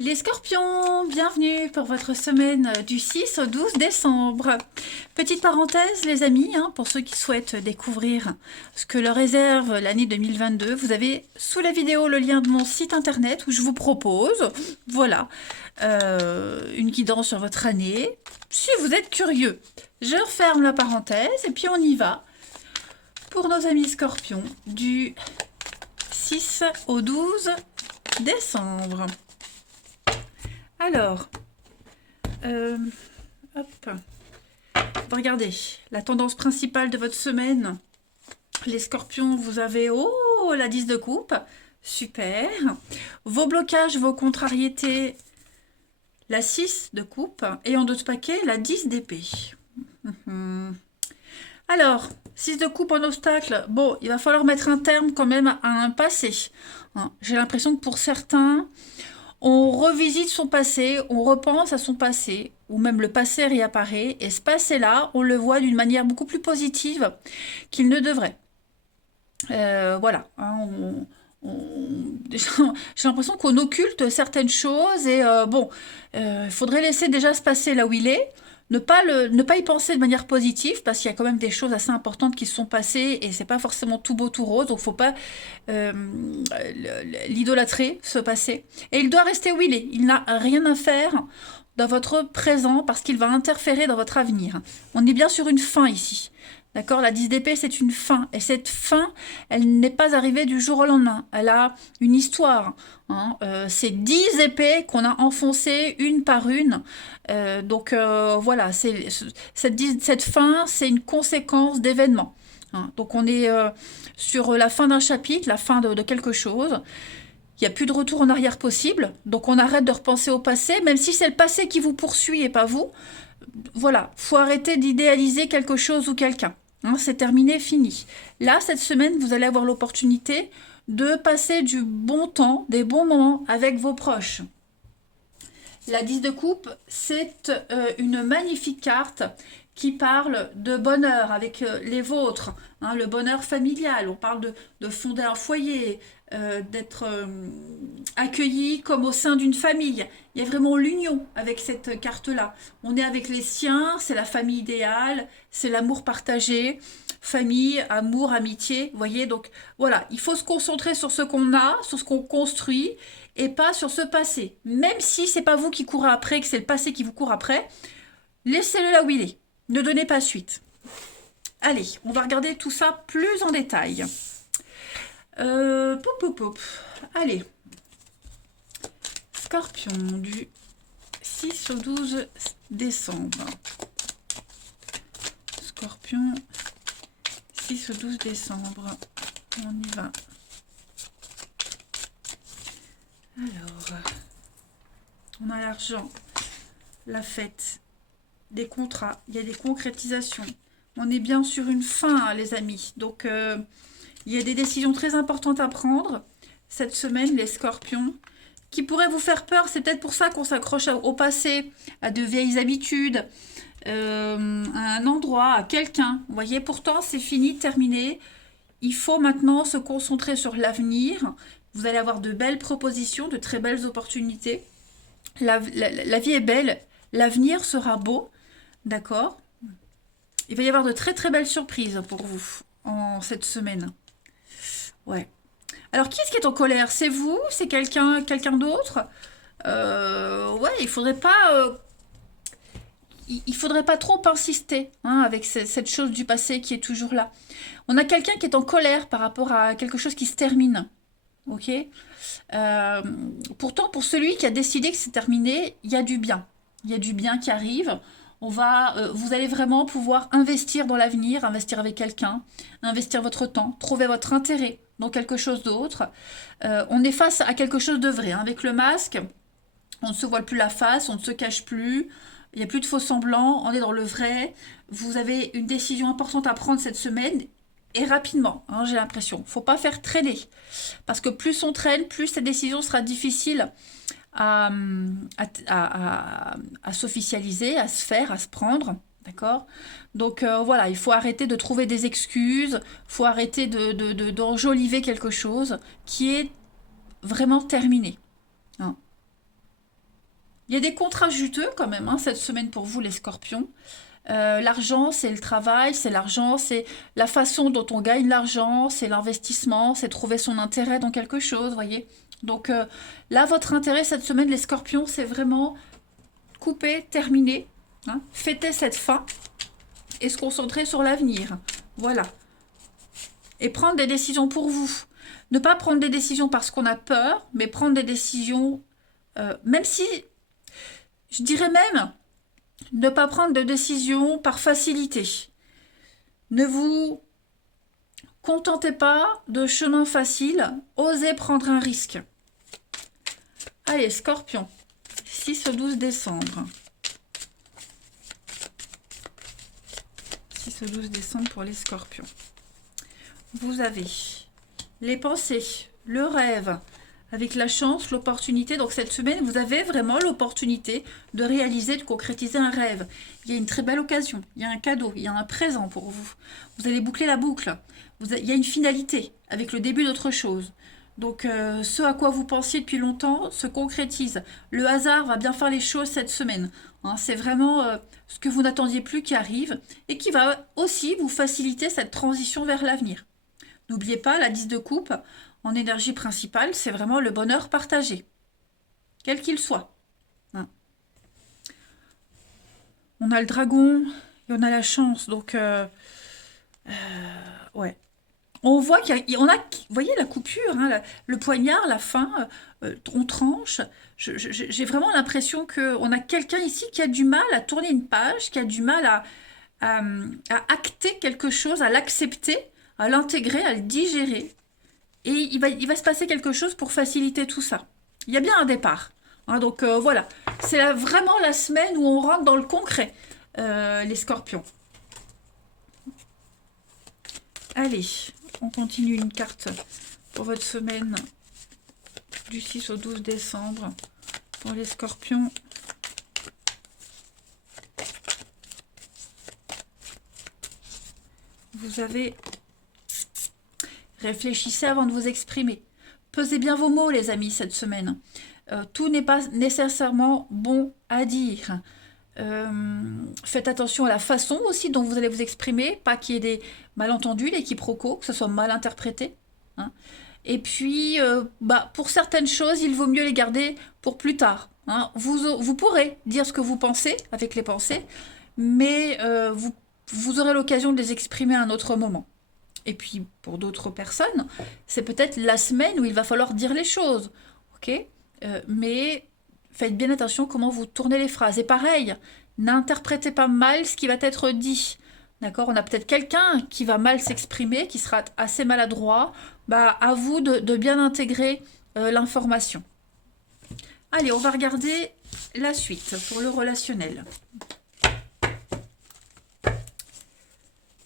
Les scorpions, bienvenue pour votre semaine du 6 au 12 décembre. Petite parenthèse les amis, pour ceux qui souhaitent découvrir ce que leur réserve l'année 2022, vous avez sous la vidéo le lien de mon site internet où je vous propose, voilà, une guidance sur votre année, si vous êtes curieux. Je referme la parenthèse et puis on y va pour nos amis scorpions du 6 au 12 décembre. Alors, hop, regardez, la tendance principale de votre semaine, les scorpions, vous avez, la 10 de coupe, super. Vos blocages, vos contrariétés, la 6 de coupe, et en d'autres paquets, la 10 d'épée. Alors, 6 de coupe en obstacle, bon, il va falloir mettre un terme quand même à un passé. J'ai l'impression que pour certains, on revisite son passé, on repense à son passé, ou même le passé réapparaît, et ce passé-là, on le voit d'une manière beaucoup plus positive qu'il ne devrait. Voilà, j'ai l'impression qu'on occulte certaines choses, et il faudrait laisser déjà se passer là où il est, ne pas y penser de manière positive, parce qu'il y a quand même des choses assez importantes qui se sont passées, et c'est pas forcément tout beau, tout rose, donc faut pas l'idolâtrer, ce passé. Et il doit rester où il est. Il n'a rien à faire dans votre présent, parce qu'il va interférer dans votre avenir. On est bien sur une fin ici. D'accord? La 10 d'épée, c'est une fin. Et cette fin, elle n'est pas arrivée du jour au lendemain. Elle a une histoire. C'est 10 épées qu'on a enfoncées une par une. Voilà, cette fin, c'est une conséquence d'événements. Donc on est sur la fin d'un chapitre, la fin de quelque chose. Il n'y a plus de retour en arrière possible. Donc on arrête de repenser au passé, même si c'est le passé qui vous poursuit et pas vous. Voilà, faut arrêter d'idéaliser quelque chose ou quelqu'un. C'est terminé, fini. Là, cette semaine, vous allez avoir l'opportunité de passer du bon temps, des bons moments avec vos proches. La 10 de coupe, c'est une magnifique carte qui parle de bonheur avec les vôtres, le bonheur familial. On parle de fonder un foyer, d'être accueilli comme au sein d'une famille. Il y a vraiment l'union avec cette carte-là. On est avec les siens, c'est la famille idéale, c'est l'amour partagé, famille, amour, amitié. Vous voyez, donc voilà, il faut se concentrer sur ce qu'on a, sur ce qu'on construit, et pas sur ce passé. Même si c'est pas vous qui courez après, que c'est le passé qui vous court après, laissez-le là où il est. Ne donnez pas suite. Allez, on va regarder tout ça plus en détail. Allez. Scorpion du 6 au 12 décembre. Scorpion 6 au 12 décembre. On y va. Alors, on a l'argent, la fête, des contrats, il y a des concrétisations. On est bien sur une fin, les amis. Donc, il y a des décisions très importantes à prendre cette semaine, les scorpions, qui pourraient vous faire peur. C'est peut-être pour ça qu'on s'accroche au passé, à de vieilles habitudes, à un endroit, à quelqu'un. Vous voyez, pourtant, c'est fini, terminé. Il faut maintenant se concentrer sur l'avenir. Vous allez avoir de belles propositions, de très belles opportunités. La vie est belle, l'avenir sera beau, d'accord? Il va y avoir de très très belles surprises pour vous en cette semaine. Ouais. Alors, qui est-ce qui est en colère? C'est vous? C'est quelqu'un d'autre? Ouais, il faudrait pas trop insister avec cette chose du passé qui est toujours là. On a quelqu'un qui est en colère par rapport à quelque chose qui se termine. Ok. Pourtant, pour celui qui a décidé que c'est terminé, il y a du bien. Il y a du bien qui arrive. Vous allez vraiment pouvoir investir dans l'avenir, investir avec quelqu'un, investir votre temps, trouver votre intérêt dans quelque chose d'autre. On est face à quelque chose de vrai. Avec le masque, on ne se voile plus la face, on ne se cache plus. Il n'y a plus de faux semblants, on est dans le vrai. Vous avez une décision importante à prendre cette semaine et rapidement, j'ai l'impression. Faut pas faire traîner. Parce que plus on traîne, plus cette décision sera difficile à, à s'officialiser, à se faire, à se prendre. D'accord? Donc voilà, il faut arrêter de trouver des excuses, il faut arrêter d'enjoliver quelque chose qui est vraiment terminé. Hein. Il y a des contrats juteux quand même, hein, cette semaine pour vous les scorpions. L'argent, c'est le travail, c'est l'argent, c'est la façon dont on gagne l'argent, c'est l'investissement, c'est trouver son intérêt dans quelque chose, voyez. Donc là, votre intérêt cette semaine, les scorpions, c'est vraiment couper, terminer, hein, fêter cette fin et se concentrer sur l'avenir. Voilà. Et prendre des décisions pour vous. Ne pas prendre des décisions parce qu'on a peur, mais prendre des décisions, même si, je dirais même, ne pas prendre de décisions par facilité. Ne vous contentez pas de chemin facile, osez prendre un risque. Allez, Scorpion, 6 au 12 décembre. 6 au 12 décembre pour les Scorpions. Vous avez les pensées, le rêve, avec la chance, l'opportunité. Donc cette semaine, vous avez vraiment l'opportunité de réaliser, de concrétiser un rêve. Il y a une très belle occasion, il y a un cadeau, il y a un présent pour vous. Vous allez boucler la boucle. Il y a une finalité avec le début d'autre chose. Donc ce à quoi vous pensiez depuis longtemps se concrétise. Le hasard va bien faire les choses cette semaine. Hein, c'est vraiment ce que vous n'attendiez plus qui arrive et qui va aussi vous faciliter cette transition vers l'avenir. N'oubliez pas, la 10 de coupe, en énergie principale, c'est vraiment le bonheur partagé, quel qu'il soit. Hein. On a le dragon et on a la chance, donc ouais. On voit on a, vous voyez la coupure, hein, le poignard, la fin, on tranche. J'ai vraiment l'impression qu'on a quelqu'un ici qui a du mal à tourner une page, qui a du mal à acter quelque chose, à l'accepter, à l'intégrer, à le digérer. Et il va se passer quelque chose pour faciliter tout ça. Il y a bien un départ. Hein, donc voilà, c'est vraiment la semaine où on rentre dans le concret, les scorpions. Allez, on continue une carte pour votre semaine du 6 au 12 décembre pour les scorpions. Vous avez... Réfléchissez avant de vous exprimer. Pesez bien vos mots, les amis, cette semaine. Tout n'est pas nécessairement bon à dire. Faites attention à la façon aussi dont vous allez vous exprimer, pas qu'il y ait des malentendus, des quiproquos, que ce soit mal interprété. Hein. Et puis, pour certaines choses, il vaut mieux les garder pour plus tard. Hein. Vous pourrez dire ce que vous pensez avec les pensées, mais vous aurez l'occasion de les exprimer à un autre moment. Et puis, pour d'autres personnes, c'est peut-être la semaine où il va falloir dire les choses. Ok, mais faites bien attention comment vous tournez les phrases. Et pareil, n'interprétez pas mal ce qui va être dit. D'accord? On a peut-être quelqu'un qui va mal s'exprimer, qui sera assez maladroit. À vous de bien intégrer l'information. Allez, on va regarder la suite pour le relationnel.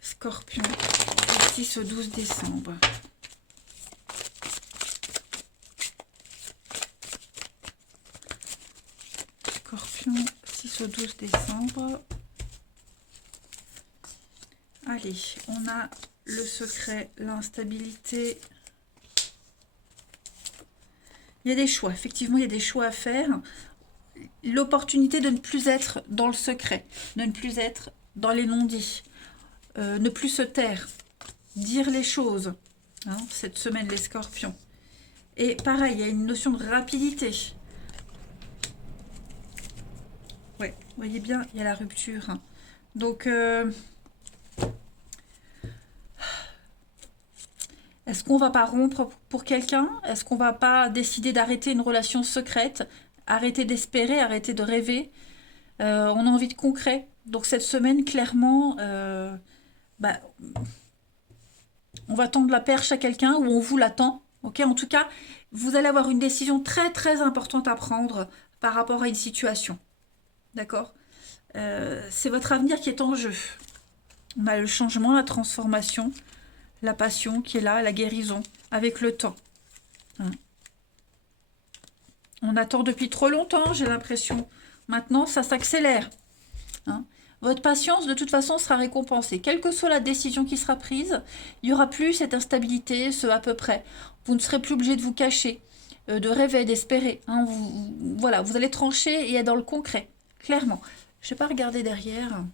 Scorpion, 6 au 12 décembre. Scorpion, 6 au 12 décembre. Allez, on a le secret, l'instabilité. Il y a des choix, effectivement, il y a des choix à faire. L'opportunité de ne plus être dans le secret, de ne plus être dans les non-dits, ne plus se taire, dire les choses, hein, cette semaine, les scorpions. Et pareil, il y a une notion de rapidité. Ouais, vous voyez bien, il y a la rupture. Hein. Donc, est-ce qu'on va pas rompre pour quelqu'un? Est-ce qu'on va pas décider d'arrêter une relation secrète? Arrêter d'espérer, arrêter de rêver? On a envie de concret. Donc cette semaine, clairement, on va tendre la perche à quelqu'un ou on vous l'attend. Ok, en tout cas, vous allez avoir une décision très très importante à prendre par rapport à une situation. D'accord? C'est votre avenir qui est en jeu. On a le changement, la transformation, la passion qui est là, la guérison, avec le temps. Hein. On attend depuis trop longtemps, j'ai l'impression. Maintenant, ça s'accélère. Hein. Votre patience, de toute façon, sera récompensée. Quelle que soit la décision qui sera prise, il n'y aura plus cette instabilité, ce à peu près. Vous ne serez plus obligé de vous cacher. de rêver, d'espérer. Hein. Voilà, vous allez trancher et être dans le concret, clairement. Je ne vais pas regarder derrière.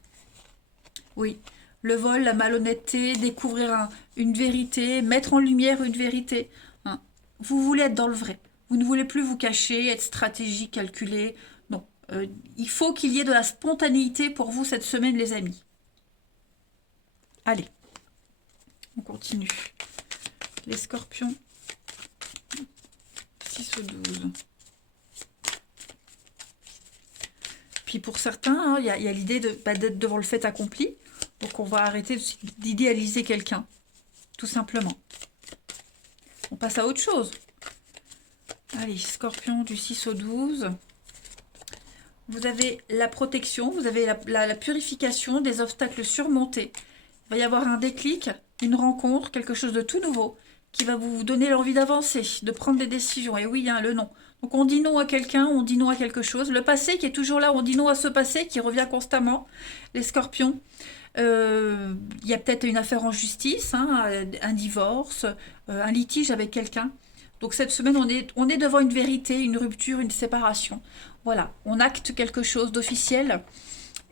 Oui, le vol, la malhonnêteté, découvrir une vérité, mettre en lumière une vérité. Hein. Vous voulez être dans le vrai. Vous ne voulez plus vous cacher, être stratégique, calculé. Non, il faut qu'il y ait de la spontanéité pour vous cette semaine, les amis. Allez, on continue. Les scorpions, 6 au 12. Puis pour certains, hein, il y a l'idée d'être devant le fait accompli. Donc on va arrêter d'idéaliser quelqu'un, tout simplement. On passe à autre chose. Allez, scorpion du 6 au 12. Vous avez la protection, vous avez la purification des obstacles surmontés. Il va y avoir un déclic, une rencontre, quelque chose de tout nouveau qui va vous donner l'envie d'avancer, de prendre des décisions. Et oui, hein, le non. Donc on dit non à quelqu'un, on dit non à quelque chose. Le passé qui est toujours là, on dit non à ce passé qui revient constamment. Les scorpions. Il y a peut-être une affaire en justice, hein, un divorce, un litige avec quelqu'un. Donc cette semaine, on est devant une vérité, une rupture, une séparation. Voilà, on acte quelque chose d'officiel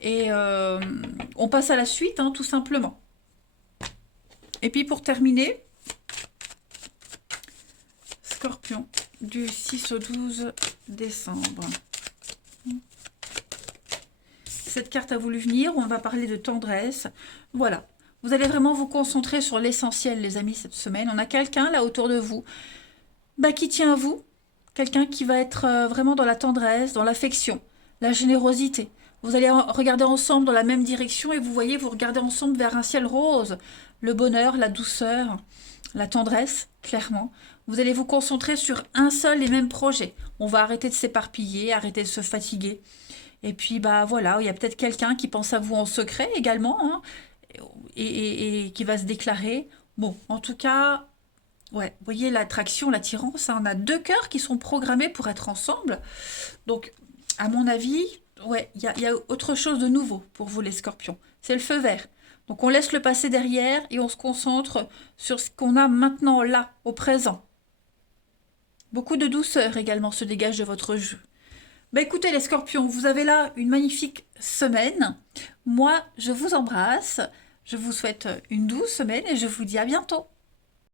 et on passe à la suite, hein, tout simplement. Et puis pour terminer, Scorpion, du 6 au 12 décembre. Cette carte a voulu venir, on va parler de tendresse. Voilà, vous allez vraiment vous concentrer sur l'essentiel, les amis, cette semaine. On a quelqu'un là autour de vous qui tient à vous, quelqu'un qui va être vraiment dans la tendresse, dans l'affection, la générosité. Vous allez regarder ensemble dans la même direction et vous voyez, vous regardez ensemble vers un ciel rose. Le bonheur, la douceur, la tendresse, clairement. Vous allez vous concentrer sur un seul et même projet. On va arrêter de s'éparpiller, arrêter de se fatiguer. Et puis, voilà, il y a peut-être quelqu'un qui pense à vous en secret également, hein, et qui va se déclarer. Bon, en tout cas, ouais, vous voyez l'attraction, l'attirance, hein, on a deux cœurs qui sont programmés pour être ensemble. Donc, à mon avis, ouais, il y a autre chose de nouveau pour vous, les scorpions. C'est le feu vert. Donc, on laisse le passé derrière et on se concentre sur ce qu'on a maintenant, là, au présent. Beaucoup de douceur également se dégage de votre jeu. Écoutez les scorpions, vous avez là une magnifique semaine. Moi, je vous embrasse. Je vous souhaite une douce semaine et je vous dis à bientôt.